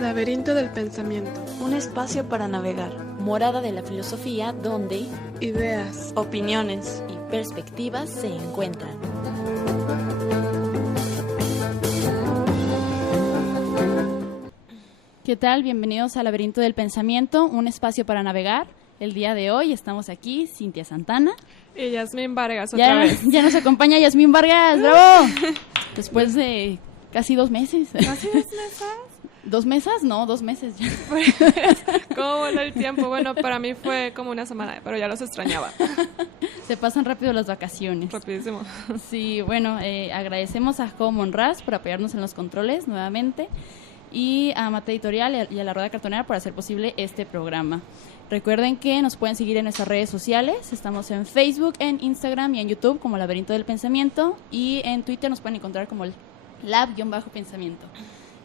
Laberinto del pensamiento. Un espacio para navegar. Morada de la filosofía donde ideas, opiniones y perspectivas se encuentran. ¿Qué tal? Bienvenidos al Laberinto del Pensamiento, un espacio para navegar. El día de hoy estamos aquí, Cintia Santana. Y Yasmín Vargas otra vez. Ya nos acompaña Yasmín Vargas, ¡bravo! Después de casi 2 meses. ¿Casi 2 meses? 2 meses? No, 2 meses ya. ¿Cómo voló el tiempo? Bueno, para mí fue como una semana, pero ya los extrañaba. Se pasan rápido las vacaciones. Rapidísimo. Sí, bueno, agradecemos a Jo Monraz por apoyarnos en los controles nuevamente y a Mate Editorial y a La Rueda Cartonera por hacer posible este programa. Recuerden que nos pueden seguir en nuestras redes sociales. Estamos en Facebook, en Instagram y en YouTube como Laberinto del Pensamiento, y en Twitter nos pueden encontrar como Lab-Pensamiento.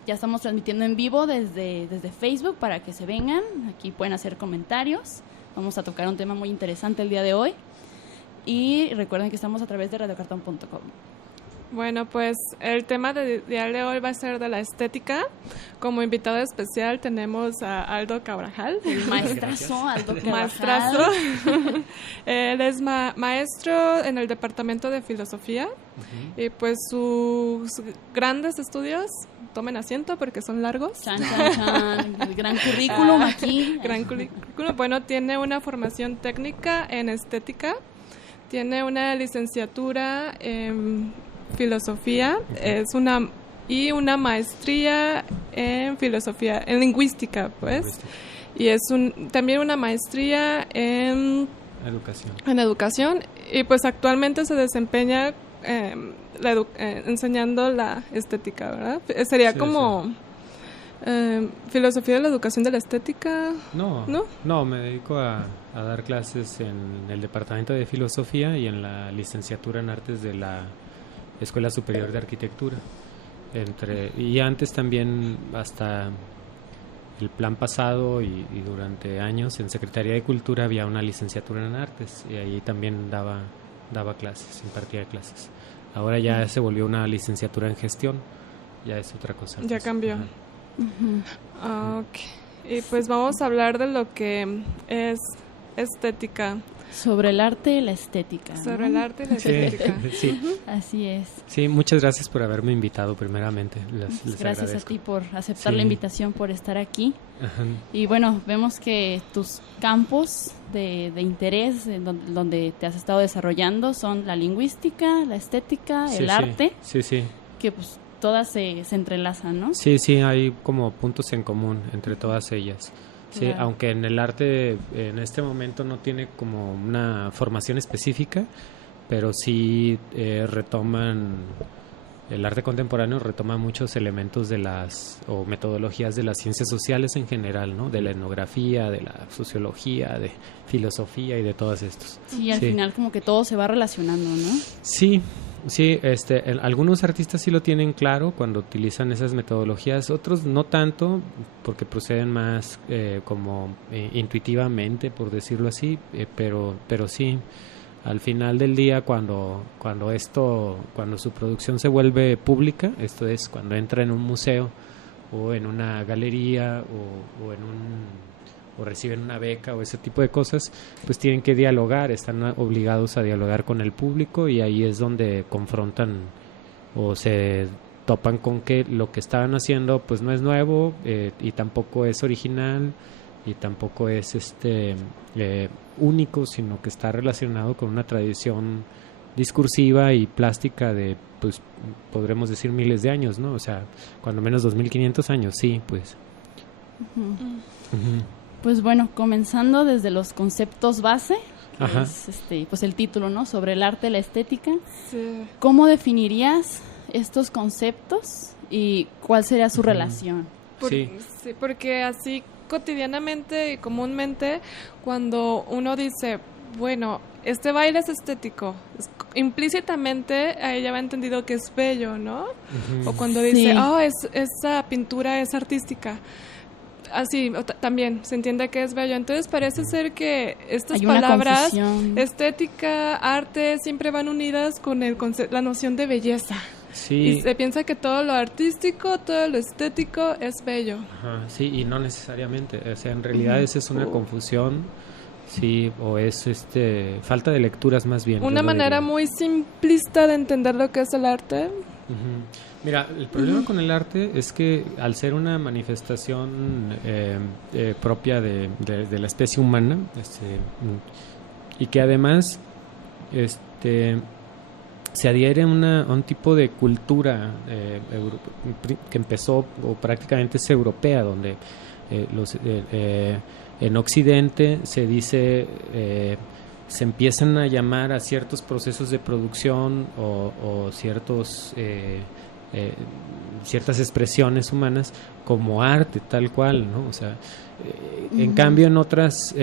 Ya estamos transmitiendo en vivo desde Facebook para que se vengan. Aquí pueden hacer comentarios. Vamos a tocar un tema muy interesante el día de hoy. Y recuerden que estamos a través de radiocartón.com. Bueno, pues el tema de hoy va a ser de la estética. Como invitado especial tenemos a Aldo Cabrajal. El maestrazo Aldo Cabrajal. Maestrazo. Él es maestro en el Departamento de Filosofía. Y pues sus grandes estudios, tomen asiento porque son largos. Chan, chan, chan. El gran currículum aquí. Gran currículum. Bueno, tiene una formación técnica en estética. Tiene una licenciatura en filosofía, y una maestría en filosofía, en lingüística, pues. Y es también una maestría en educación. Y pues actualmente se desempeña enseñando la estética, ¿verdad? Sería sí, como filosofía de la educación de la estética. No, me dedico a dar clases en el departamento de filosofía y en la licenciatura en artes de la Escuela Superior de Arquitectura. Y antes también, hasta el plan pasado y durante años, en Secretaría de Cultura había una licenciatura en artes y ahí también daba clases, impartía clases. Ahora ya se volvió una licenciatura en gestión, ya es otra cosa. Ya cambió. Okay. Y pues vamos a hablar de lo que es estética. Sobre el arte y la estética. Sobre el arte y la estética. Sí. Así es. Sí, muchas gracias por haberme invitado primeramente. Les gracias agradezco. A ti por aceptar la invitación, por estar aquí. Ajá. Y bueno, vemos que tus campos de interés donde te has estado desarrollando son la lingüística, la estética, el arte. Sí. Que pues todas se entrelazan, ¿no? Sí, hay como puntos en común entre todas ellas. Sí, claro. Aunque en el arte en este momento no tiene como una formación específica, pero sí retoman, el arte contemporáneo retoma muchos elementos o metodologías de las ciencias sociales en general, ¿no? De la etnografía, de la sociología, de filosofía y de todos estos. Sí, al final como que todo se va relacionando, ¿no? Sí, algunos artistas sí lo tienen claro cuando utilizan esas metodologías, otros no tanto, porque proceden más como intuitivamente, por decirlo así, pero sí, al final del día cuando su producción se vuelve pública, esto es cuando entra en un museo o en una galería o reciben una beca o ese tipo de cosas, pues tienen que dialogar, están obligados a dialogar con el público, y ahí es donde confrontan o se topan con que lo que estaban haciendo pues no es nuevo, y tampoco es original y tampoco es único, sino que está relacionado con una tradición discursiva y plástica de, pues podremos decir, miles de años, ¿no? O sea, cuando menos 2500 años, sí, pues. Pues bueno, comenzando desde los conceptos base, Ajá. es pues el título, ¿no? Sobre el arte y la estética. Sí. ¿Cómo definirías estos conceptos y cuál sería su relación? Sí, porque así cotidianamente y comúnmente, cuando uno dice, bueno, este baile es estético, implícitamente ella va entendido que es bello, ¿no? O cuando dice, esa pintura es artística. así también se entiende que es bello. Entonces parece ser que estas Hay una palabras, confusión. estética, arte, siempre van unidas con la noción de belleza. Sí. Y se piensa que todo lo artístico, todo lo estético es bello. Ajá, sí, y no necesariamente. O sea, en realidad esa es una confusión, sí, o es falta de lecturas más bien. Una manera muy simplista de entender lo que es el arte. Mira, el problema con el arte es que al ser una manifestación propia de la especie humana, y que además se adhiere a un tipo de cultura que empezó o prácticamente es europea, donde en Occidente se dice, se empiezan a llamar a ciertos procesos de producción o ciertas expresiones humanas como arte, tal cual, ¿no? O sea, en cambio en otras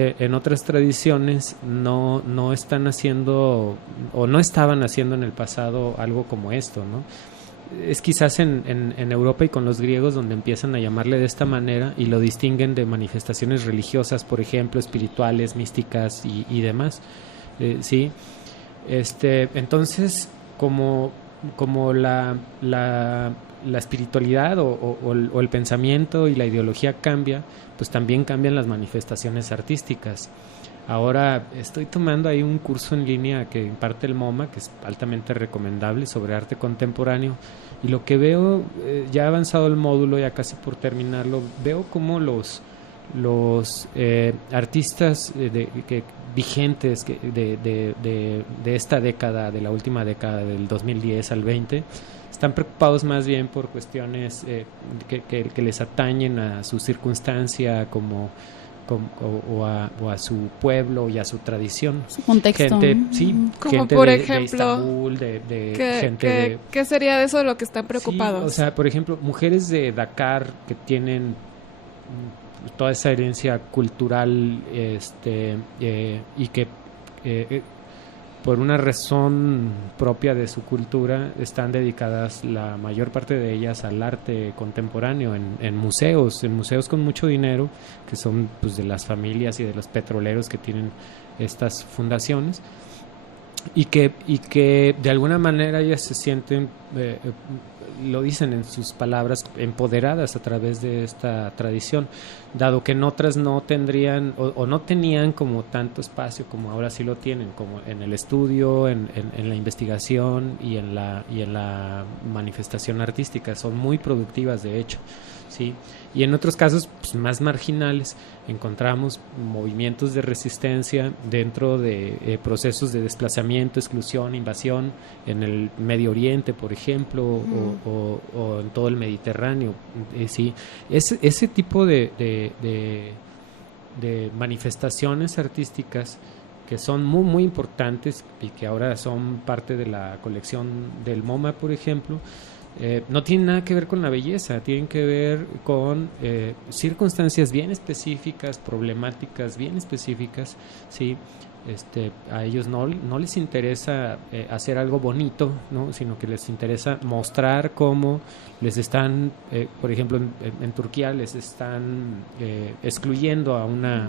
tradiciones no están haciendo o no estaban haciendo en el pasado algo como esto, ¿no? Es quizás en Europa y con los griegos donde empiezan a llamarle de esta manera y lo distinguen de manifestaciones religiosas, por ejemplo, espirituales, místicas y demás, sí. Entonces, como la espiritualidad o el pensamiento y la ideología cambia, pues también cambian las manifestaciones artísticas. Ahora estoy tomando ahí un curso en línea que imparte el MoMA, que es altamente recomendable, sobre arte contemporáneo, y lo que veo, ya ha avanzado el módulo, ya casi por terminarlo, veo como los artistas vigentes de esta década, de la última década, del 2010 al 20, están preocupados más bien por cuestiones que les atañen a su circunstancia o a su pueblo y a su tradición. Su contexto. Gente, sí, como gente por de ejemplo, Estambul, gente ¿qué sería de eso de lo que están preocupados? Sí, o sea, por ejemplo, mujeres de Dakar que tienen toda esa herencia cultural y que por una razón propia de su cultura están dedicadas la mayor parte de ellas al arte contemporáneo en museos con mucho dinero, que son pues de las familias y de los petroleros que tienen estas fundaciones, y que de alguna manera ellas se sienten, lo dicen en sus palabras, empoderadas a través de esta tradición, dado que en otras no tendrían o no tenían como tanto espacio como ahora sí lo tienen, como en el estudio, en la investigación y en la manifestación artística. Son muy productivas, de hecho, sí. Y en otros casos pues, más marginales, encontramos movimientos de resistencia dentro de procesos de desplazamiento, exclusión, invasión en el Medio Oriente, por ejemplo, o en todo el Mediterráneo, sí. Ese tipo de manifestaciones artísticas que son muy muy importantes y que ahora son parte de la colección del MoMA, por ejemplo, no tienen nada que ver con la belleza, tienen que ver con circunstancias bien específicas, problemáticas bien específicas, sí. A ellos no les interesa hacer algo bonito, ¿no? Sino que les interesa mostrar cómo les están, por ejemplo, en Turquía les están excluyendo a una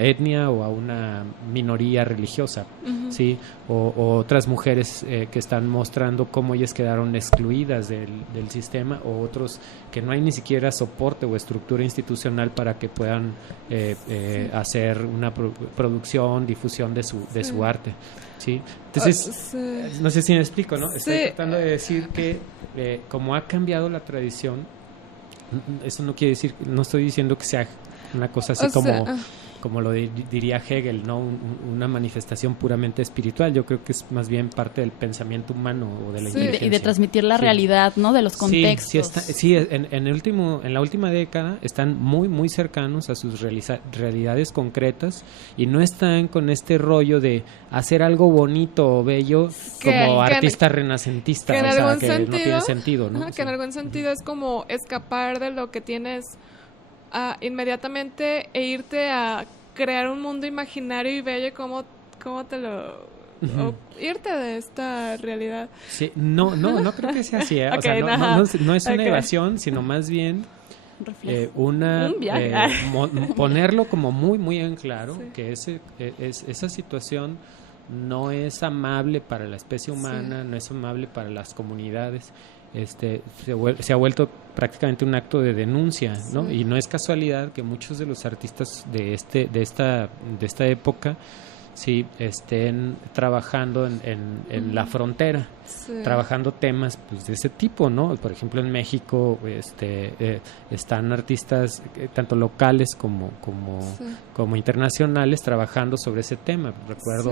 etnia o a una minoría religiosa, ¿sí? O otras mujeres que están mostrando cómo ellas quedaron excluidas del sistema, o otros que no hay ni siquiera soporte o estructura institucional para que puedan hacer una producción, difusión de su arte, ¿sí? Entonces, no sé si me explico, ¿no? Estoy tratando de decir que como ha cambiado la tradición, eso no quiere decir, no estoy diciendo que sea una cosa así como lo diría Hegel, no una manifestación puramente espiritual. Yo creo que es más bien parte del pensamiento humano o de la inteligencia. Y de transmitir la realidad, ¿no? De los contextos. En la última década están muy muy cercanos a sus realidades concretas y no están con este rollo de hacer algo bonito o bello como artista renacentista, que no tiene sentido, ¿no? Que en algún sentido es como escapar de lo que tienes inmediatamente e irte a crear un mundo imaginario y bello. ¿Cómo te lo o irte de esta realidad? Sí, no creo que sea así, ¿eh? Okay, o sea, no es una evasión, sino más bien Un viaje. Ponerlo como muy, muy en claro, Sí. que esa situación no es amable para la especie humana, Sí. no es amable para las comunidades. Se ha vuelto prácticamente un acto de denuncia, ¿no? Sí. Y no es casualidad que muchos de los artistas de esta época sí estén trabajando en la frontera, Sí. trabajando temas pues de ese tipo, ¿no? Por ejemplo, en México están artistas tanto locales como Sí. internacionales trabajando sobre ese tema. Recuerdo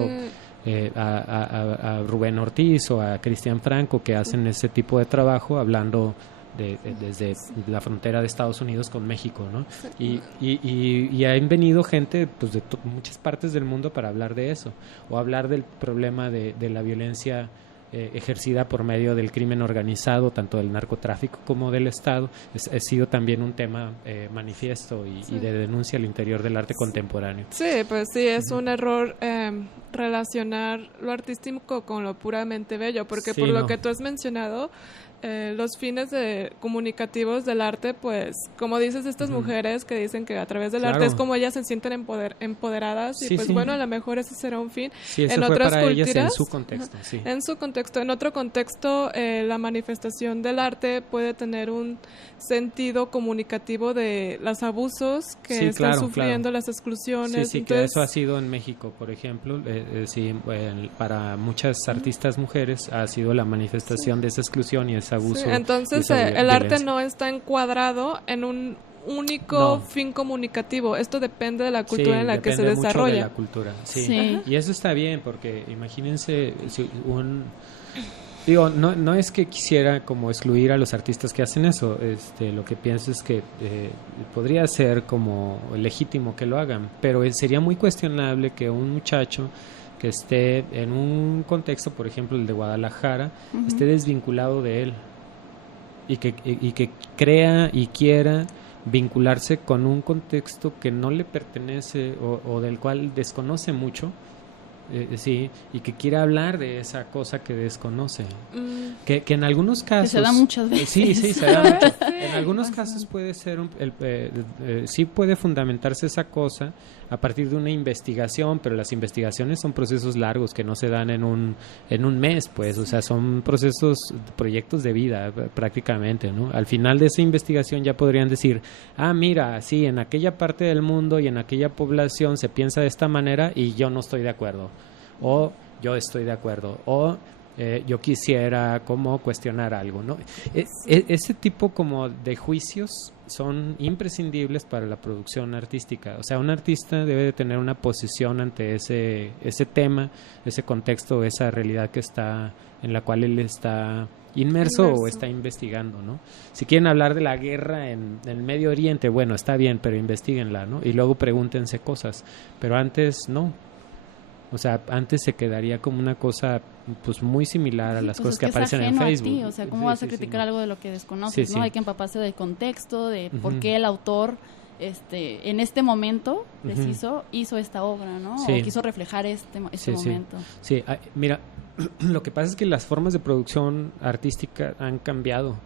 Sí. a Rubén Ortiz o a Cristian Franco, que hacen ese tipo de trabajo hablando desde la frontera de Estados Unidos con México, ¿no? Y han venido gente pues de muchas partes del mundo para hablar de eso, o hablar del problema de la violencia ejercida por medio del crimen organizado, tanto del narcotráfico como del Estado. Ha sido también un tema manifiesto y de denuncia al interior del arte contemporáneo. Sí, pues sí, es un error relacionar lo artístico con lo puramente bello, porque Sí, por lo no. que tú has mencionado, los fines comunicativos del arte, pues, como dices, estas mujeres que dicen que a través del arte Claro. es como ellas se sienten empoderadas, y Sí, pues sí. bueno, a lo mejor ese será un fin. Sí, eso En fue otras para ellas en culturas, su contexto, sí. En su contexto, en otro contexto, la manifestación del arte puede tener un sentido comunicativo de los abusos que Sí, están claro, sufriendo, claro. las exclusiones. Sí, que Entonces, eso ha sido en México, por ejemplo, para muchas artistas mujeres ha sido la manifestación de esa exclusión y ese abuso. sí, entonces y esa el arte violencia. no está encuadrado en un único No. fin comunicativo. Esto depende de la cultura Sí, en la que se depende mucho de desarrolla. la cultura, sí. Sí. Y eso está bien, porque imagínense digo, no es que quisiera como excluir a los artistas que hacen eso. Lo que pienso es que podría ser como legítimo que lo hagan, pero sería muy cuestionable que un muchacho que esté en un contexto, por ejemplo el de Guadalajara, esté desvinculado de él y que crea y quiera vincularse con un contexto que no le pertenece o del cual desconoce mucho, sí, y que quiera hablar de esa cosa que desconoce, que en algunos casos se da muchas veces. sí, se da mucho. En algunos casos puede ser sí puede fundamentarse esa cosa a partir de una investigación, pero las investigaciones son procesos largos que no se dan en un mes, pues, o sea, son proyectos de vida prácticamente, ¿no? Al final de esa investigación ya podrían decir, mira, sí, en aquella parte del mundo y en aquella población se piensa de esta manera y yo no estoy de acuerdo, o yo estoy de acuerdo, o yo quisiera como cuestionar algo, ¿no? Ese tipo como de juicios son imprescindibles para la producción artística. O sea, un artista debe de tener una posición ante ese tema, ese contexto, esa realidad en la cual él está inmerso o está investigando, ¿no? Si quieren hablar de la guerra en el Medio Oriente, bueno, está bien, pero investíguenla, ¿no? Y luego pregúntense cosas, pero antes no. O sea, antes se quedaría como una cosa pues muy similar a las cosas que aparecen en Facebook. A ti, o sea, ¿cómo vas a criticar algo de lo que desconoces? Sí, ¿no? sí. Hay que empaparse del contexto, de por qué el autor en este momento preciso hizo esta obra, ¿no? Sí. O quiso reflejar este momento. Sí, mira, lo que pasa es que las formas de producción artística han cambiado.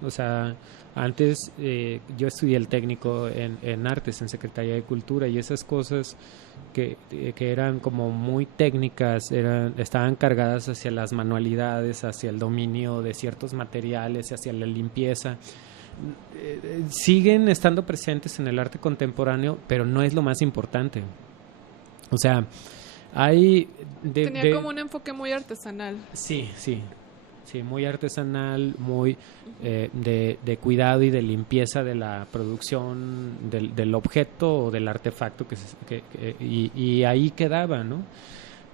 O sea, antes yo estudié el técnico en artes, en Secretaría de Cultura, y esas cosas que eran como muy técnicas, estaban cargadas hacia las manualidades, hacia el dominio de ciertos materiales, hacia la limpieza. Siguen estando presentes en el arte contemporáneo, pero no es lo más importante. O sea, hay... Tenía como un enfoque muy artesanal. Sí, muy artesanal, muy de cuidado y de limpieza de la producción del objeto o del artefacto y ahí quedaba, ¿no?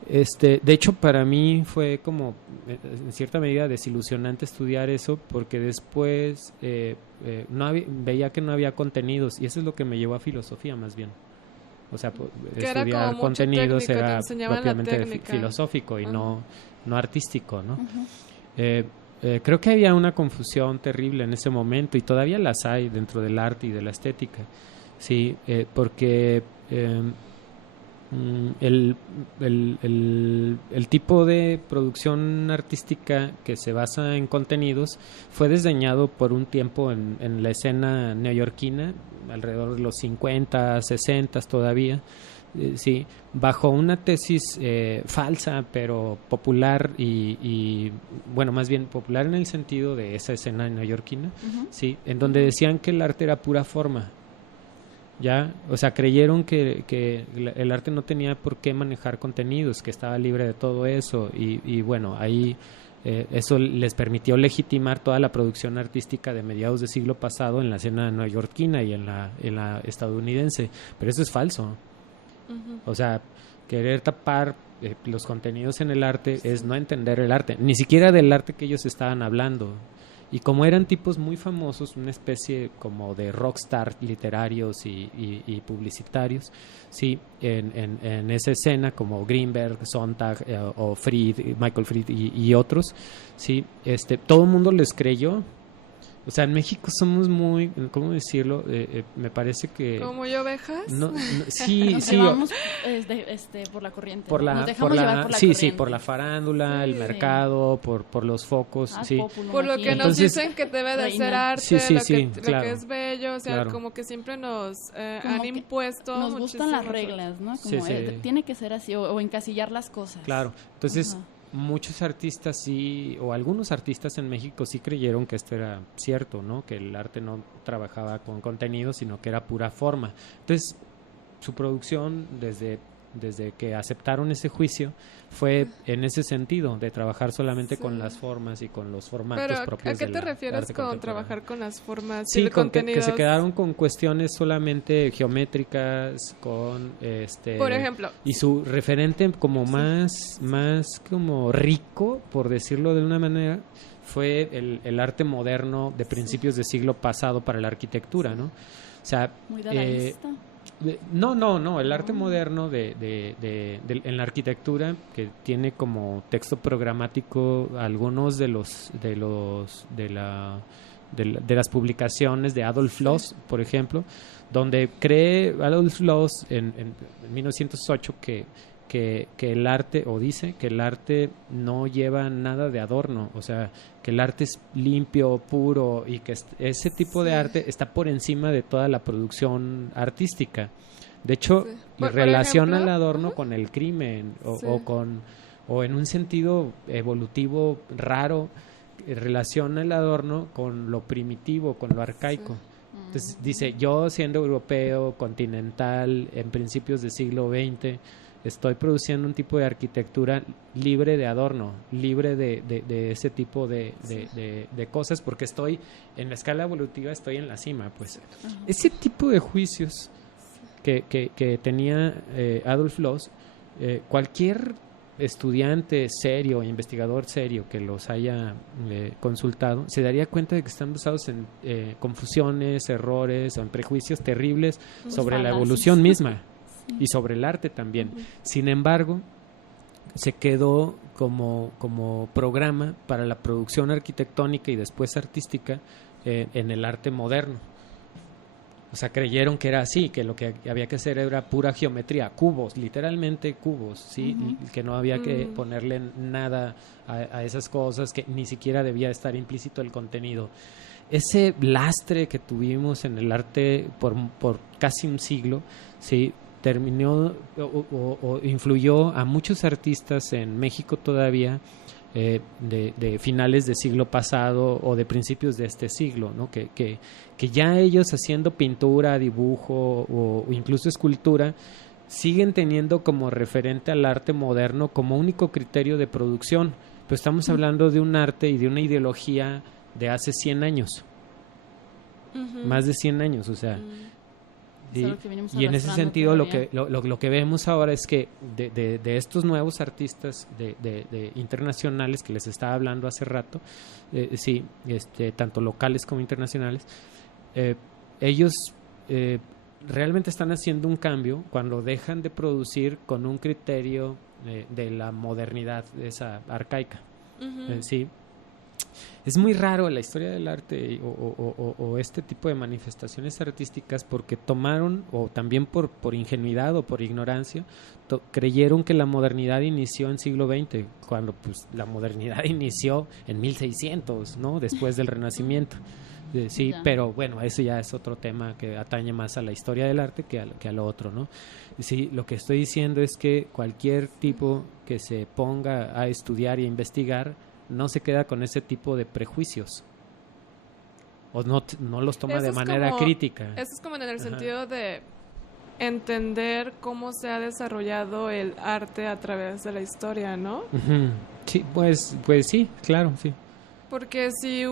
De hecho, para mí fue como en cierta medida desilusionante estudiar eso, porque después veía que no había contenidos, y eso es lo que me llevó a filosofía más bien. O sea, que era estudiar como contenidos técnica, era propiamente filosófico y no artístico, ¿no? Creo que había una confusión terrible en ese momento, y todavía las hay dentro del arte y de la estética, sí, porque el tipo de producción artística que se basa en contenidos fue diseñado por un tiempo en la escena neoyorquina, alrededor de los 50, 60 todavía, sí, bajo una tesis falsa pero popular y bueno, más bien popular en el sentido de esa escena neoyorquina, sí, en donde decían que el arte era pura forma. Ya, o sea, creyeron que el arte no tenía por qué manejar contenidos, que estaba libre de todo eso y bueno, ahí eso les permitió legitimar toda la producción artística de mediados del siglo pasado en la escena neoyorquina y en la estadounidense, pero eso es falso. O sea, querer tapar los contenidos en el arte es no entender el arte, ni siquiera del arte que ellos estaban hablando. Y como eran tipos muy famosos, una especie como de rockstar literarios y publicitarios, sí, en esa escena como Greenberg, Sontag o Michael Fried y otros, sí, todo el mundo les creyó. O sea, en México somos muy, ¿cómo decirlo? Me parece que... ¿Como muy ovejas? Sí, nos sí. Llevamos por la corriente. Nos dejamos llevar por la sí, corriente. sí, por la farándula, el mercado, por los focos, sí. Por lo que nos dicen que debe de ser arte, lo que es bello, o sea, claro. Como que siempre nos han impuesto. Nos gustan las reglas, ¿no? Como tiene que ser así, o encasillar las cosas. Claro, entonces... Muchos artistas sí, o algunos artistas en México sí creyeron que esto era cierto, ¿no? Que el arte no trabajaba con contenido, sino que era pura forma. Entonces, su producción, desde que aceptaron ese juicio, fue en ese sentido, de trabajar solamente con las formas y con los formatos pero propios. ¿a qué te refieres con trabajar con las formas y sí, el con contenido? Que se quedaron con cuestiones solamente geométricas, con por ejemplo, y su referente como más como rico, por decirlo de una manera, fue el arte moderno de principios del siglo pasado para la arquitectura, ¿no? O sea, muy dadaísta. No, el arte moderno en la arquitectura, que tiene como texto programático algunos de las publicaciones de Adolf Loos, por ejemplo, donde cree Adolf Loos en 1908 que el arte, o dice que el arte no lleva nada de adorno, o sea, que el arte es limpio, puro, y que ese tipo de arte está por encima de toda la producción artística. De hecho, relaciona el adorno con el crimen, o en un sentido evolutivo raro, relaciona el adorno con lo primitivo, con lo arcaico. Entonces dice, yo siendo europeo, continental, en principios del siglo XX, estoy produciendo un tipo de arquitectura libre de adorno, libre de ese tipo de cosas, porque estoy en la escala evolutiva, estoy en la cima, pues. Ese tipo de juicios que tenía Adolf Loos, cualquier estudiante serio, investigador serio que los haya consultado, se daría cuenta de que están basados en confusiones, errores o en prejuicios terribles sobre la evolución misma. Y sobre el arte también. Sin embargo, se quedó como programa para la producción arquitectónica y después artística en el arte moderno. O sea, creyeron que era así, que lo que había que hacer era pura geometría, cubos, literalmente cubos, ¿sí? Que no había que ponerle nada a esas cosas, que ni siquiera debía estar implícito el contenido. Ese lastre que tuvimos en el arte por casi un siglo, ¿sí? Terminó o influyó a muchos artistas en México todavía de finales del siglo pasado o de principios de este siglo, ¿no? Que ya ellos haciendo pintura, dibujo o incluso escultura siguen teniendo como referente al arte moderno como único criterio de producción, pero estamos hablando de un arte y de una ideología de hace 100 años, más de 100 años, o sea... Y en ese sentido lo que vemos ahora es que de estos nuevos artistas de internacionales que les estaba hablando hace rato, tanto locales como internacionales, ellos realmente están haciendo un cambio cuando dejan de producir con un criterio de la modernidad esa arcaica. Es muy raro la historia del arte o este tipo de manifestaciones artísticas porque tomaron, o también por ingenuidad o por ignorancia, creyeron que la modernidad inició en siglo XX, cuando pues la modernidad inició en 1600, ¿no? Después del Renacimiento. Sí, Ya. pero bueno, eso ya es otro tema que atañe más a la historia del arte que a lo otro, ¿no? Sí, lo que estoy diciendo es que cualquier tipo que se ponga a estudiar y a investigar no se queda con ese tipo de prejuicios o no los toma Eso de es manera como- crítica. Eso es como en el Ajá. sentido de entender cómo se ha desarrollado el arte a través de la historia, ¿no? Ujú. Sí, pues sí, claro, sí. Porque si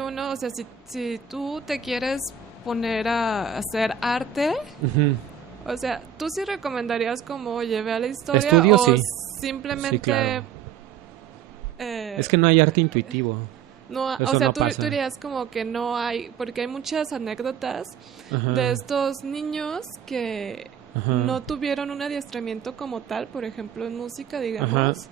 uno, o sea, si tú te quieres poner a hacer arte, Ujú. o sea, ¿tú sí recomendarías como, oye, ve a la historia Estudio, o sí. simplemente... Sí, claro. eh, Es que no hay arte intuitivo. no, eso o sea, no tú pasa. dirías como que no hay, porque hay muchas anécdotas Ajá. de estos niños que Ajá. no tuvieron un adiestramiento como tal, por ejemplo, en música, digamos, Ajá.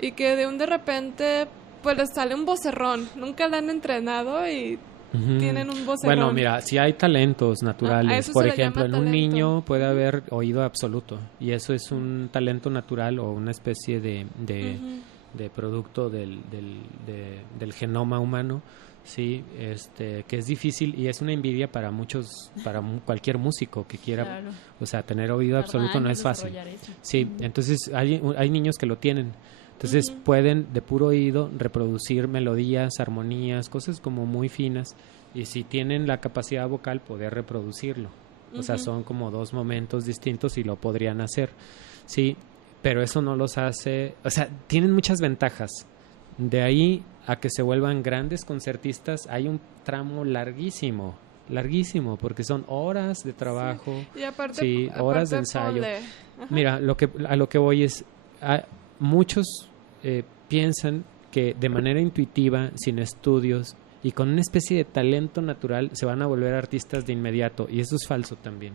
y que de repente pues les sale un vocerrón, nunca la han entrenado y Ujú. tienen un vocerrón. Bueno, mira, si hay talentos a naturales, eso por se le ejemplo, llama en un talento. niño puede haber oído absoluto y eso es un talento natural o una especie de producto del genoma humano, sí, que es difícil y es una envidia para cualquier músico que quiera, Claro. o sea, tener oído Tarda absoluto no años es fácil. desarrollar eso. Sí, entonces hay niños que lo tienen. Entonces pueden de puro oído reproducir melodías, armonías, cosas como muy finas y si tienen la capacidad vocal poder reproducirlo. O sea, son como dos momentos distintos y lo podrían hacer. Sí, pero eso no los hace, o sea, tienen muchas ventajas. De ahí a que se vuelvan grandes concertistas hay un tramo larguísimo, porque son horas de trabajo. Y aparte, Sí, horas de aparte ensayo. ponle- Mira, a lo que voy es, muchos piensan que de manera intuitiva, sin estudios y con una especie de talento natural se van a volver artistas de inmediato y eso es falso también.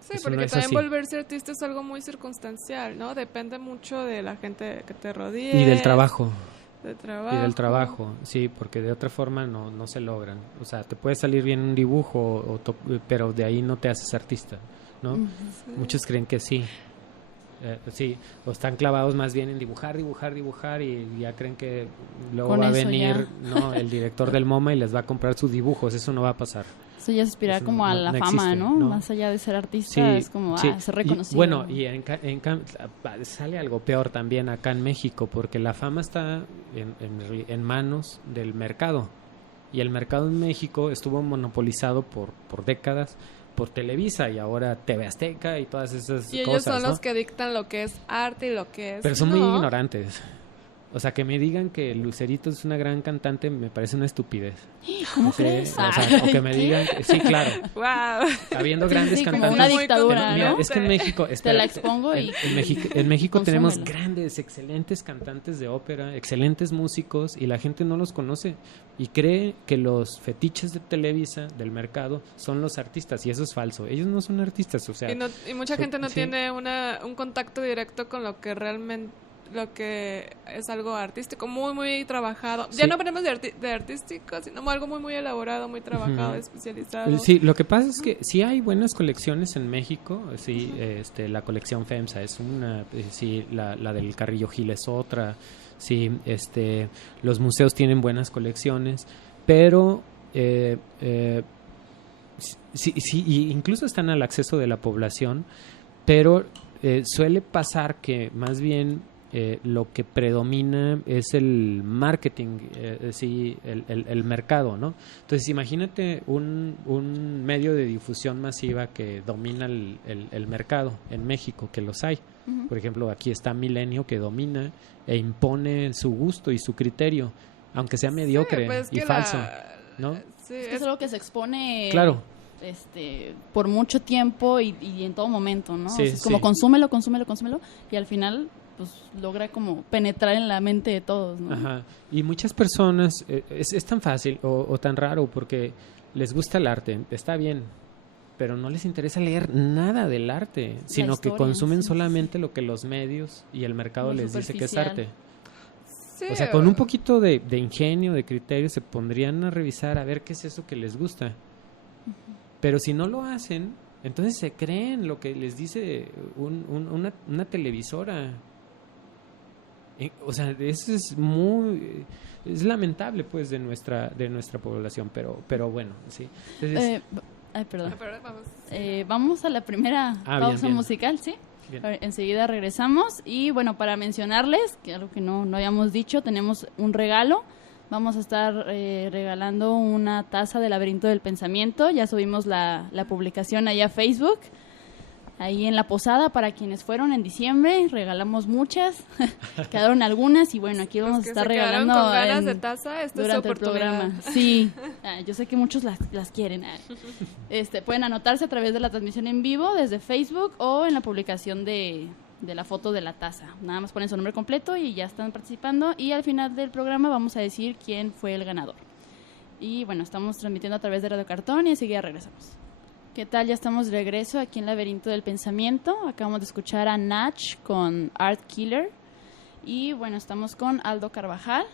Sí, Eso porque no es también así. volverse artista es algo muy circunstancial, ¿no? Depende mucho de la gente que te rodee. Y del trabajo. Del Y del trabajo, sí, porque de otra forma no se logran. O sea, te puede salir bien un dibujo, pero de ahí no te haces artista, ¿no? Muchos creen que sí. Sí, o están clavados más bien en dibujar y ya creen que luego Con va a eso venir ya. ¿no? el director del MoMA y les va a comprar sus dibujos. Eso no va a pasar. Eso ya es aspirar Eso como a no- la no fama, existe, ¿no? ¿no? Más allá de ser artista, Sí, es como sí. ser Y, reconocido. bueno, y sale algo peor también acá en México, porque la fama está en manos del mercado. Y el mercado en México estuvo monopolizado por décadas por Televisa y ahora TV Azteca y todas esas Y ellos cosas, son ¿no? los que dictan lo que es arte y lo que es Pero son muy no. ignorantes. O sea, que me digan que Lucerito es una gran cantante me parece una estupidez. ¿Cómo Sí, crees? o sea, o que me digan... Sí, claro. ¡Wow! Habiendo grandes sí, como cantantes... una dictadura, Mira, ¿no? es que en México... Te la expongo y... En México tenemos consúmela. grandes, excelentes cantantes de ópera, excelentes músicos y la gente no los conoce y cree que los fetiches de Televisa, del mercado, son los artistas y eso es falso. Ellos no son artistas, o sea... Y mucha gente no sí. tiene un contacto directo con lo que realmente lo que es algo artístico, muy, muy trabajado. Ya Sí. no hablamos de artístico, sino algo muy, muy elaborado, muy trabajado, Ujú. especializado. Sí, lo que pasa es que sí hay buenas colecciones en México, sí, la colección FEMSA es una, sí, la del Carrillo Gil es otra, sí, los museos tienen buenas colecciones, pero sí, y incluso están al acceso de la población, pero suele pasar que más bien lo que predomina es el marketing, sí, el mercado, ¿no? Entonces imagínate un medio de difusión masiva que domina el mercado en México, que los hay. Ujú. Por ejemplo, aquí está Milenio que domina e impone su gusto y su criterio, aunque sea mediocre pues es y que falso, ¿no? Sí, Es que es algo que se expone Claro. por mucho tiempo y en todo momento, ¿no? Sí, O sea, es como sí. consúmelo y al final pues logra como penetrar en la mente de todos, ¿no? Ajá. Y muchas personas, es tan fácil o tan raro porque les gusta el arte, está bien, pero no les interesa leer nada del arte, sino que historia, consumen sí, solamente lo que los medios y el mercado Lo les dice que es superficial. arte. Sí, O sea, con un poquito de ingenio, de criterio, se pondrían a revisar a ver qué es eso que les gusta. Pero si no lo hacen, entonces se creen lo que les dice una televisora. O sea, eso es lamentable, pues, de nuestra población, pero bueno, sí. Entonces, Perdón. Pero vamos. Vamos a la primera pausa bien. musical, ¿sí? Bien. A ver, enseguida regresamos. Y bueno, para mencionarles, que algo que no habíamos dicho, tenemos un regalo. Vamos a estar regalando una taza del Laberinto del Pensamiento. Ya subimos la publicación allá a Facebook. Ahí en la posada, para quienes fueron en diciembre, regalamos muchas. Quedaron algunas y bueno, aquí vamos a estar regalando con ganas de taza, esta es su durante el oportunidad. programa. Sí, yo sé que muchos las quieren. Pueden anotarse a través de la transmisión en vivo desde Facebook o en la publicación de la foto de la taza. Nada más ponen su nombre completo y ya están participando. Y al final del programa vamos a decir quién fue el ganador. Y bueno, estamos transmitiendo a través de Radio Cartón y enseguida regresamos. ¿Qué tal? Ya estamos de regreso aquí en Laberinto del Pensamiento. Acabamos de escuchar a Nach con Art Killer. Y bueno, estamos con Aldo Carvajal,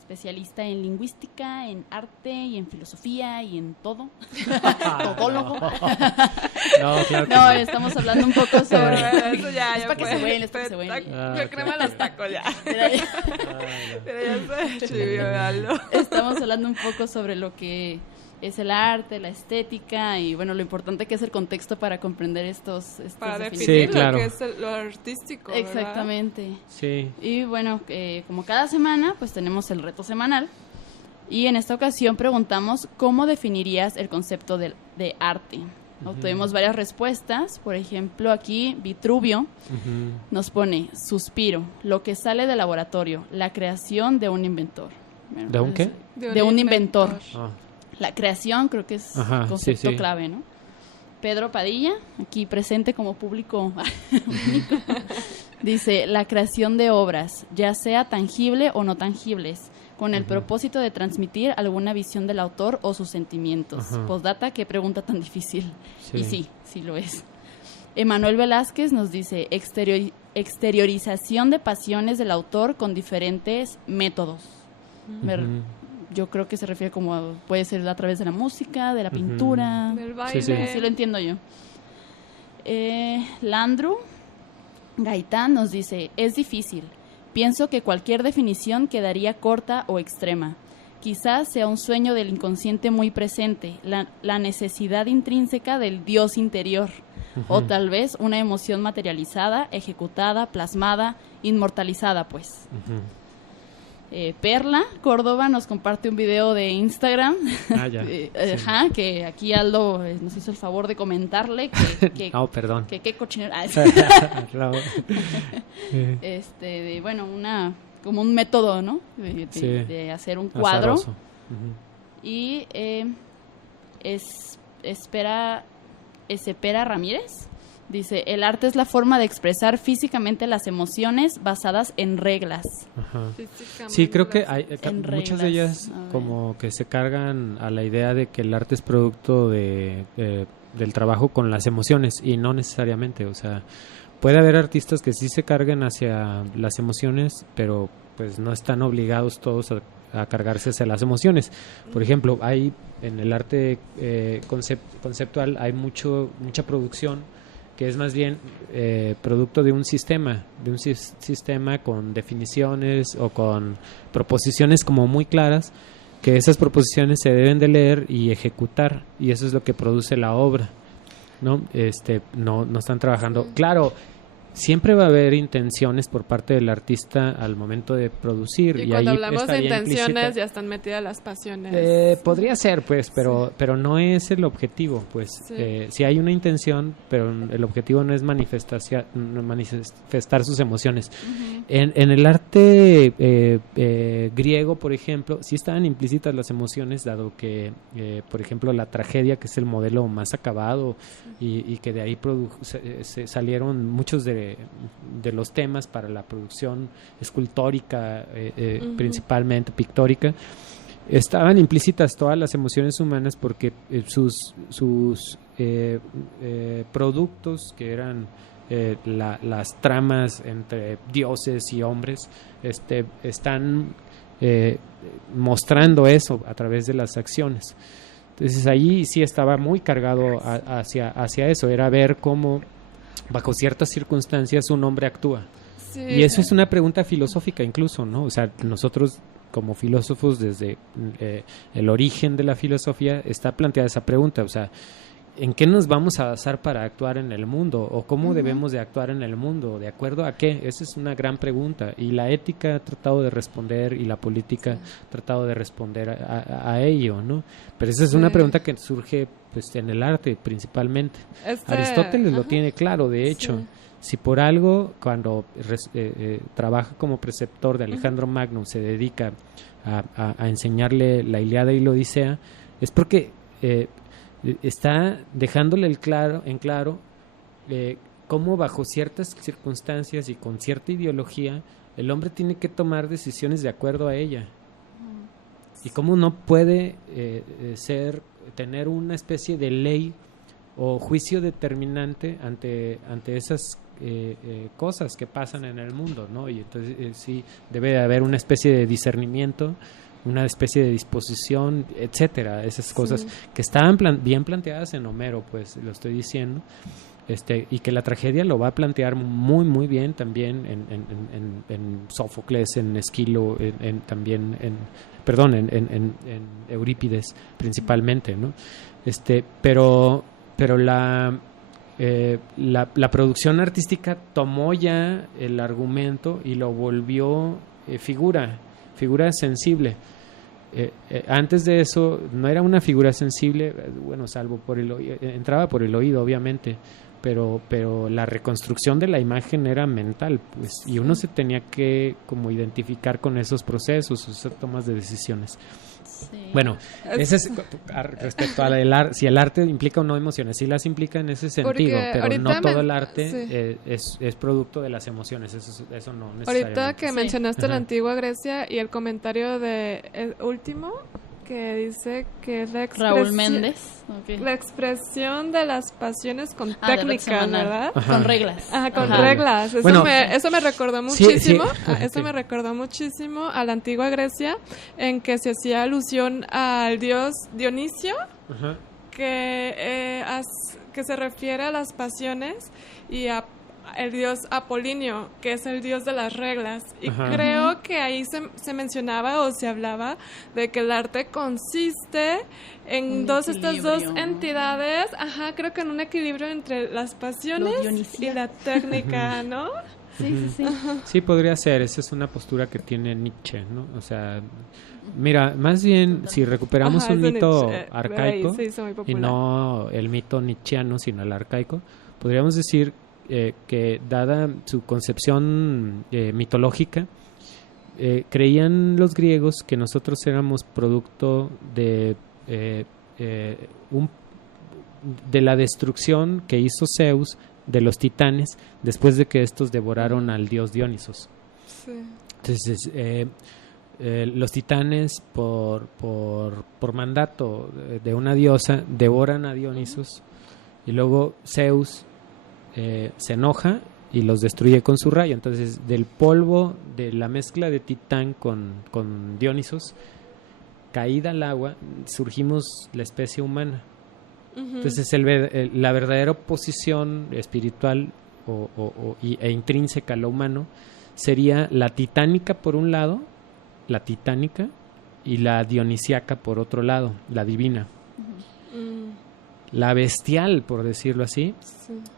especialista en lingüística, en arte y en filosofía y en todo. Todólogo. no, claro que No, no. estamos hablando un poco sobre... Eso ya Es para que fue. se vuelen, es para que se vuelen. Yo crema los tacos ya. Mira, Pero ya se chivió algo. estamos hablando un poco sobre lo que es el arte, la estética y bueno, lo importante que es el contexto para comprender estos Para definiciones. definir Sí, claro. lo que es lo artístico, ¿verdad? Exactamente. Sí. Y bueno, como cada semana, pues tenemos el reto semanal. Y en esta ocasión preguntamos cómo definirías el concepto de arte. Obtuvimos varias respuestas. Por ejemplo, aquí Vitruvio nos pone suspiro, lo que sale del laboratorio, la creación de un inventor. Bueno, ¿De un qué? De un inventor. Ah, La creación creo que es Ajá, concepto sí, sí. clave, ¿no? Pedro Padilla, aquí presente como público único, dice, la creación de obras, ya sea tangible o no tangibles, con el propósito de transmitir alguna visión del autor o sus sentimientos. Ajá. Postdata, qué pregunta tan difícil. Sí. Y sí lo es. Emanuel Velázquez nos dice, exteriorización de pasiones del autor con diferentes métodos. Yo creo que se refiere como puede ser a través de la música, de la pintura. Del baile. Sí, sí. Así lo entiendo yo. Landru Gaitán nos dice, es difícil. Pienso que cualquier definición quedaría corta o extrema. Quizás sea un sueño del inconsciente muy presente, la necesidad intrínseca del Dios interior, o tal vez una emoción materializada, ejecutada, plasmada, inmortalizada, pues. Perla Córdoba nos comparte un video de Instagram. Ah, ya. Ajá, que aquí Aldo nos hizo el favor de comentarle que perdón. que qué cochinero. No. Bueno, como un método, ¿no? Sí. De hacer un cuadro. Azaroso. Y Espera Ramírez dice, el arte es la forma de expresar físicamente las emociones basadas en reglas. Ajá. Físicamente. Sí, creo que hay En muchas de reglas. ellas A ver. como que se cargan a la idea de que el arte es producto del trabajo con las emociones y no necesariamente, o sea, puede haber artistas que sí se carguen hacia las emociones, pero pues no están obligados todos a cargarse hacia las emociones. Por ejemplo, hay en el arte conceptual hay mucha producción que es más bien producto de un sistema con definiciones o con proposiciones como muy claras, que esas proposiciones se deben de leer y ejecutar, y eso es lo que produce la obra, ¿no? No están trabajando. Claro, siempre va a haber intenciones por parte del artista al momento de producir. Y Y cuando ahí hablamos de estaría intenciones, implícita. ya están metidas las pasiones. Podría ser, pues, pero no es el objetivo, pues. Sí. Sí hay una intención, pero el objetivo no es manifestar sus emociones. En el arte griego, por ejemplo, sí estaban implícitas las emociones, dado que, por ejemplo, la tragedia, que es el modelo más acabado, y que de ahí se salieron muchos de los temas para la producción escultórica, principalmente pictórica. Estaban implícitas todas las emociones humanas porque sus productos, que eran las tramas entre dioses y hombres están mostrando eso a través de las acciones. Entonces ahí sí estaba muy cargado hacia eso, era ver cómo bajo ciertas circunstancias un hombre actúa. Sí. Y eso es una pregunta filosófica incluso, ¿no? O sea, nosotros como filósofos desde el origen de la filosofía está planteada esa pregunta, o sea, ¿en qué nos vamos a basar para actuar en el mundo? ¿O cómo debemos de actuar en el mundo? ¿De acuerdo a qué? Esa es una gran pregunta. Y la ética ha tratado de responder y la política ha tratado de responder a ello, ¿no? Pero esa es una pregunta que surge pues en el arte principalmente. Aristóteles lo tiene claro, de hecho. Sí. Si por algo, cuando trabaja como preceptor de Alejandro Magno, se dedica a enseñarle la Ilíada y la Odisea, es porque está dejándole en claro cómo bajo ciertas circunstancias y con cierta ideología el hombre tiene que tomar decisiones de acuerdo a ella. Y cómo no puede tener una especie de ley o juicio determinante ante esas cosas que pasan en el mundo, ¿no? Y entonces sí debe de haber una especie de discernimiento, una especie de disposición, etcétera, esas cosas que estaban bien planteadas en Homero, pues lo estoy diciendo, y que la tragedia lo va a plantear muy muy bien también en Sófocles, en Esquilo, también en Eurípides principalmente, ¿no? Pero la producción artística tomó ya el argumento y lo volvió figura sensible. Antes de eso no era una figura sensible, bueno, salvo por el oído, entraba por el oído obviamente, pero la reconstrucción de la imagen era mental, pues, y uno se tenía que como identificar con esos procesos, esas tomas de decisiones. Sí. Bueno, ese es respecto a si el arte implica o no emociones, sí las implica en ese sentido, pero no todo el arte es producto de las emociones, eso no necesariamente. Ahorita que mencionaste la antigua Grecia y el comentario de el último que dice que es Raúl Méndez, la expresión de las pasiones con técnicas, ¿verdad? Con reglas. Con reglas. Eso me recordó muchísimo. Eso me recordó muchísimo a la antigua Grecia, en que se hacía alusión al dios Dionisio, que se refiere a las pasiones, y a el dios Apolinio, que es el dios de las reglas. Y creo que ahí se mencionaba o se hablaba de que el arte consiste en estas dos entidades, creo que en un equilibrio entre las pasiones y la técnica, ¿no? Sí. Sí, podría ser. Esa es una postura que tiene Nietzsche, ¿no? O sea, mira, más bien si recuperamos un mito arcaico y no el mito nietzscheano, sino el arcaico, podríamos decir que dada su concepción mitológica, creían los griegos que nosotros éramos producto de la destrucción que hizo Zeus de los titanes después de que estos devoraron al dios Dionisos. Sí. Entonces, los titanes por mandato de una diosa devoran a Dionisos, y luego Zeus se enoja y los destruye con su rayo. Entonces, del polvo de la mezcla de Titán con Dionisos, caída al agua, surgimos la especie humana. Entonces, la verdadera posición espiritual e intrínseca a lo humano sería la titánica por un lado, la titánica, y la dionisiaca por otro lado, la divina. La bestial, por decirlo así,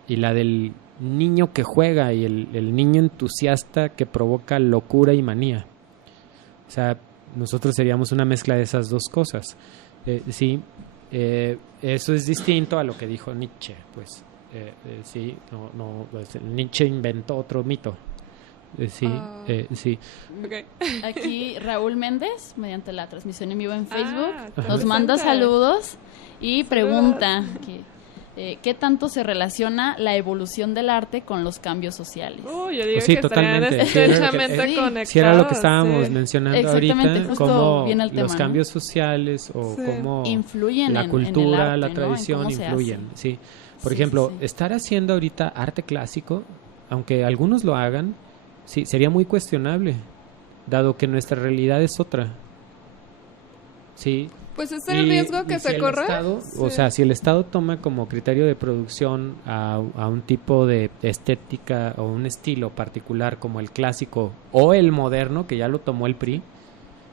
y la del niño que juega y el niño entusiasta que provoca locura y manía. O sea, nosotros seríamos una mezcla de esas dos cosas. Eso es distinto a lo que dijo Nietzsche, pues. Pues, Nietzsche inventó otro mito. Sí. Okay. Aquí Raúl Méndez, mediante la transmisión en vivo en Facebook, nos manda saludos y pregunta ¿qué tanto se relaciona la evolución del arte con los cambios sociales? Yo digo sí, que totalmente. estrechamente conectados. Si era lo que estábamos mencionando ahorita, cómo viene el tema, los cambios sociales o cómo influyen la cultura, en el arte, la tradición influyen. Sí. Por Sí, ejemplo, sí, sí. estar haciendo ahorita arte clásico, aunque algunos lo hagan, sí, sería muy cuestionable, dado que nuestra realidad es otra. Sí. Pues es el riesgo que si se el corre. Estado, o Sí. sea, si el Estado toma como criterio de producción a un tipo de estética o un estilo particular como el clásico o el moderno, que ya lo tomó el PRI,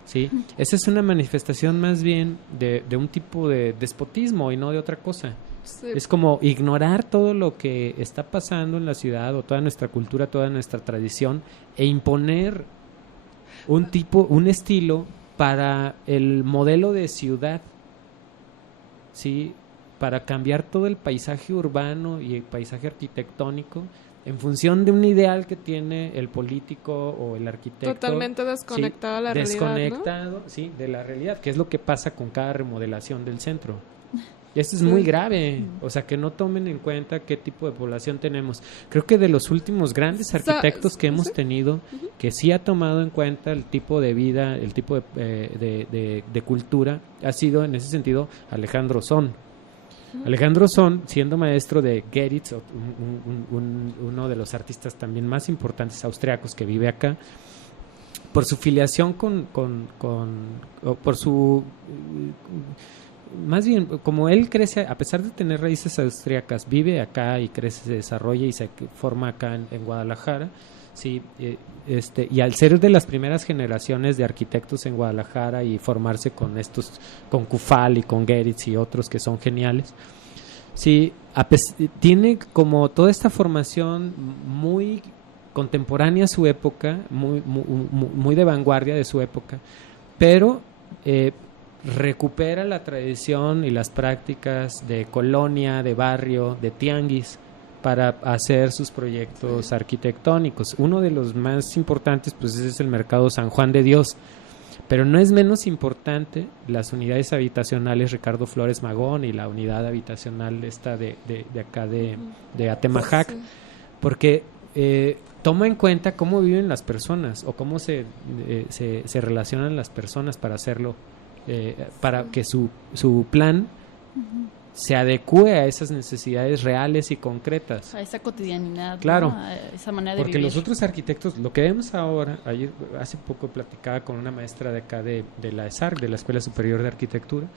¿sí? Esa es una manifestación más bien de un tipo de despotismo y no de otra cosa. Sí. Es como ignorar todo lo que está pasando en la ciudad o toda nuestra cultura, toda nuestra tradición e imponer un estilo para el modelo de ciudad, ¿sí? Para cambiar todo el paisaje urbano y el paisaje arquitectónico en función de un ideal que tiene el político o el arquitecto. Totalmente desconectado a la realidad, desconectado, sí, de la realidad, que es lo que pasa con cada remodelación del centro. Y esto es Sí. muy grave, o sea, que no tomen en cuenta qué tipo de población tenemos. Creo que de los últimos grandes arquitectos que hemos tenido, que sí ha tomado en cuenta el tipo de vida, el tipo de cultura, ha sido en ese sentido Alejandro Son. Alejandro Son, siendo maestro de Geritz, uno de los artistas también más importantes austriacos que vive acá, por su filiación o por su... Más bien, como él crece, a pesar de tener raíces austriacas, vive acá y crece, se desarrolla y se forma acá en Guadalajara, sí, y al ser de las primeras generaciones de arquitectos en Guadalajara y formarse con Kufal y con Geritz y otros que son geniales, sí, tiene como toda esta formación muy contemporánea a su época, muy de vanguardia de su época, pero recupera la tradición y las prácticas de colonia, de barrio, de tianguis para hacer sus proyectos arquitectónicos. Uno de los más importantes pues es el Mercado San Juan de Dios, pero no es menos importante las unidades habitacionales Ricardo Flores Magón y la unidad habitacional esta de acá de Atemajac, Sí. porque toma en cuenta cómo viven las personas o cómo se relacionan las personas para hacerlo, para que su plan se adecue a esas necesidades reales y concretas. A esa cotidianidad, Claro. ¿no? A esa manera de Porque vivir. los otros arquitectos, lo que vemos ahora, hace poco platicaba con una maestra de acá de la ESARC, de la Escuela Superior de Arquitectura,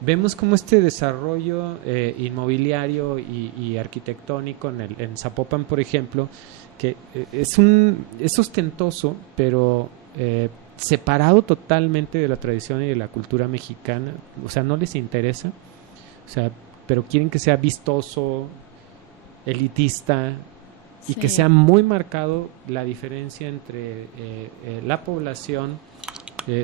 vemos cómo este desarrollo inmobiliario y arquitectónico en Zapopan, por ejemplo, que es ostentoso, pero separado totalmente de la tradición y de la cultura mexicana, o sea, no les interesa, o sea, pero quieren que sea vistoso, elitista, y Sí. que sea muy marcado la diferencia entre la población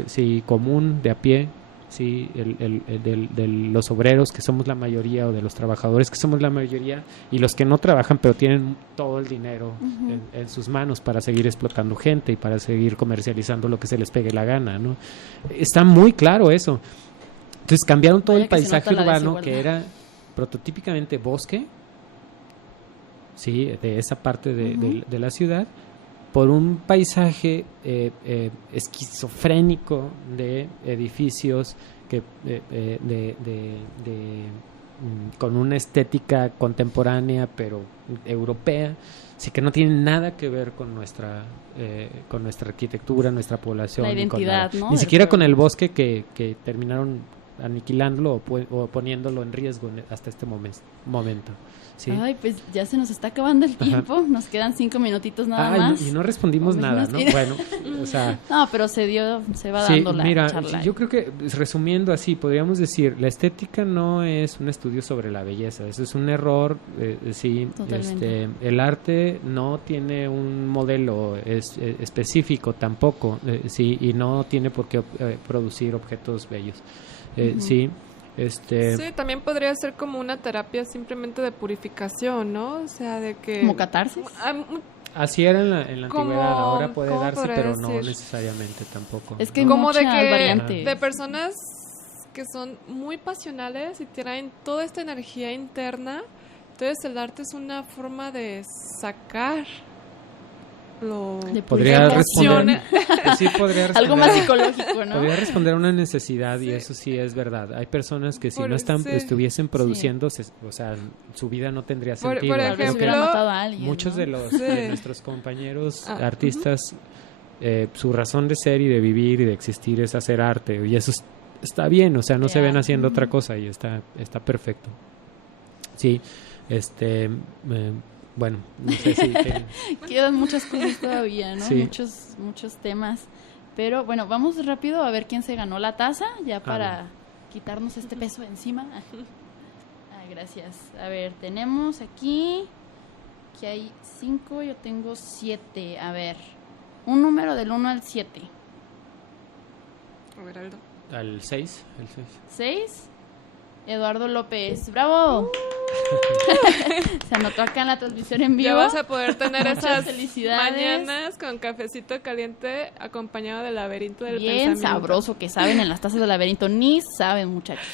sí, común, de a pie, sí, de los obreros, que somos la mayoría, o de los trabajadores, que somos la mayoría, y los que no trabajan, pero tienen todo el dinero en sus manos para seguir explotando gente y para seguir comercializando lo que se les pegue la gana, ¿no? Está muy claro eso. Entonces cambiaron todo Vaya el que se paisaje nota la urbano, que desigualdad. era prototípicamente bosque, sí, de esa parte de la ciudad, por un paisaje esquizofrénico de edificios que con una estética contemporánea pero europea, sí, que no tiene nada que ver con nuestra arquitectura, nuestra población, La ni con identidad, nada. ¿no? Ni del siquiera con pueblo. el bosque que terminaron aniquilándolo o poniéndolo en riesgo hasta este momento. ¿Sí? Ay, pues ya se nos está acabando el tiempo. Nos quedan 5 minutitos nada Ay, más. y no respondimos O nada, menos. ¿no? Bueno, o sea, No, pero se va sí, dando la mira, charla. yo creo que resumiendo así, podríamos decir, la estética no es un estudio sobre la belleza, eso es un error, sí, Totalmente. el arte no tiene un modelo específico tampoco, sí, y no tiene por qué producir objetos bellos, sí. Sí, también podría ser como una terapia simplemente de purificación, ¿no? O sea, de que... Como catarsis. Así era en la Como- antigüedad, ahora puede ¿cómo darse, podría pero no decir? necesariamente tampoco. Es que hay ¿no? como de mucha que variante. de personas que son muy pasionales y traen toda esta energía interna, entonces el arte es una forma de sacar podría emociona. responder, pues sí, podría responder Algo más psicológico, ¿no? podría responder a una necesidad y eso sí es verdad. Hay personas que si no estuviesen produciendo, o sea, su vida no tendría sentido. Por Tal vez ejemplo, hubiera matado a alguien, muchos ¿no? de nuestros compañeros artistas, su razón de ser y de vivir y de existir es hacer arte, y eso está bien, o sea, no se ven haciendo otra cosa y está perfecto. Sí, bueno, no sé si quedan muchas cosas todavía, ¿no? Sí. Muchos temas. Pero bueno, vamos rápido a ver quién se ganó la taza, ya para quitarnos este peso de encima. Gracias. A ver, tenemos aquí que hay 5, yo tengo 7. A ver, un número del 1 al 7. A ver, Aldo. al 6, el 6. 6. Eduardo López. ¡Bravo! Se anotó acá en la transmisión en vivo. Ya vas a poder tener Muchas esas felicidades. mañanas con cafecito caliente acompañado del laberinto del Bien pensamiento. sabroso que saben en las tazas del laberinto. Ni saben, muchachos.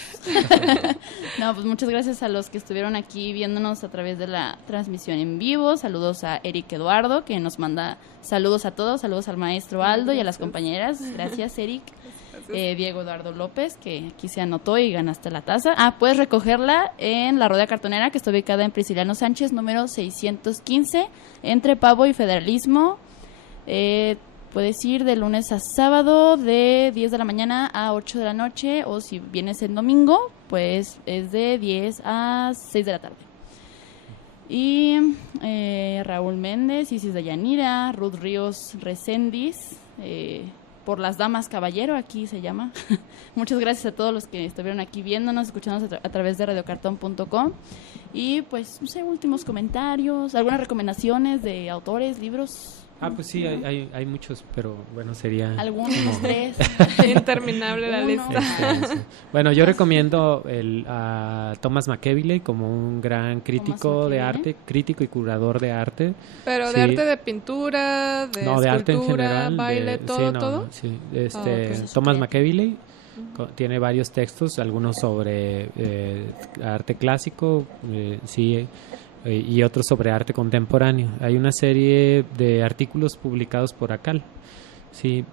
No, pues muchas gracias a los que estuvieron aquí viéndonos a través de la transmisión en vivo. Saludos a Eric Eduardo, que nos manda saludos a todos. Saludos al maestro Aldo y a las compañeras. Gracias, Eric. Diego Eduardo López, que aquí se anotó y ganaste la taza. Puedes recogerla en la Rodea Cartonera, que está ubicada en Prisciliano Sánchez, número 615, entre Pavo y Federalismo. Puedes ir de lunes a sábado, de 10 de la mañana a 8 de la noche, o si vienes el domingo, pues es de 10 a 6 de la tarde. Y Raúl Méndez, Isis Dayanira, Ruth Ríos Recendis, por las damas caballero, aquí se llama. Muchas gracias a todos los que estuvieron aquí viéndonos, escuchándonos a través de radiocartón.com. Y pues, no sé, últimos comentarios, algunas recomendaciones de autores, libros. Pues sí, hay muchos, pero bueno, sería... Algunos, 3. Interminable la lista. Sí. Bueno, yo recomiendo a Thomas McKevitt como un gran crítico de arte, crítico y curador de arte. Pero sí. de arte de pintura, de escultura, de arte en general, baile, todo. Sí, pues Thomas McKevitt tiene varios textos, algunos sobre arte clásico, sí, y otros sobre arte contemporáneo. Hay una serie de artículos publicados por ACAL. Sí,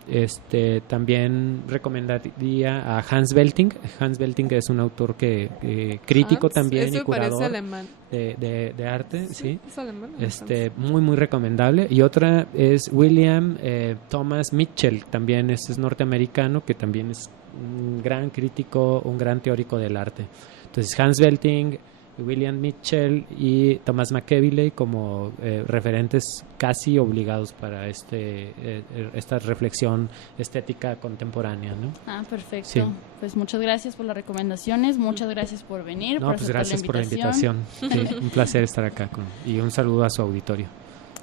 también recomendaría a Hans Belting. Hans Belting es un autor crítico también y curador alemán. De arte, sí. Es alemán. Muy muy recomendable. Y otra es William Thomas Mitchell, también es norteamericano, que también es un gran crítico, un gran teórico del arte. Entonces Hans Belting, William Mitchell y Thomas McKevitt como referentes casi obligados para esta reflexión estética contemporánea, ¿no? Perfecto. Sí. Pues muchas gracias por las recomendaciones, muchas gracias por venir, por aceptar gracias por la invitación. Sí, un placer estar acá y un saludo a su auditorio.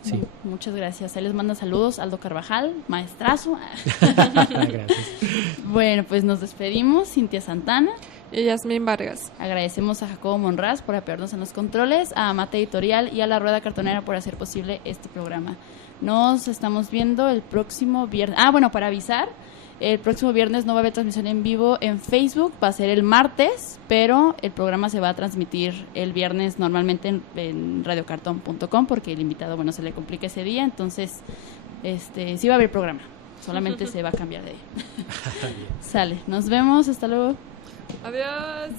Sí. Muchas gracias. Ahí les manda saludos Aldo Carvajal, maestrazo. Gracias. Bueno, pues nos despedimos. Cintia Santana. Y Yasmín Vargas. Agradecemos a Jacobo Monraz por apoyarnos en los controles, a Mate Editorial y a la Rueda Cartonera por hacer posible este programa. Nos estamos viendo el próximo viernes. Para avisar, el próximo viernes no va a haber transmisión en vivo en Facebook, va a ser el martes, pero el programa se va a transmitir el viernes normalmente en radiocartón.com porque el invitado, se le complica ese día, entonces sí va a haber programa, solamente se va a cambiar de día. Sale, nos vemos, hasta luego. Adiós.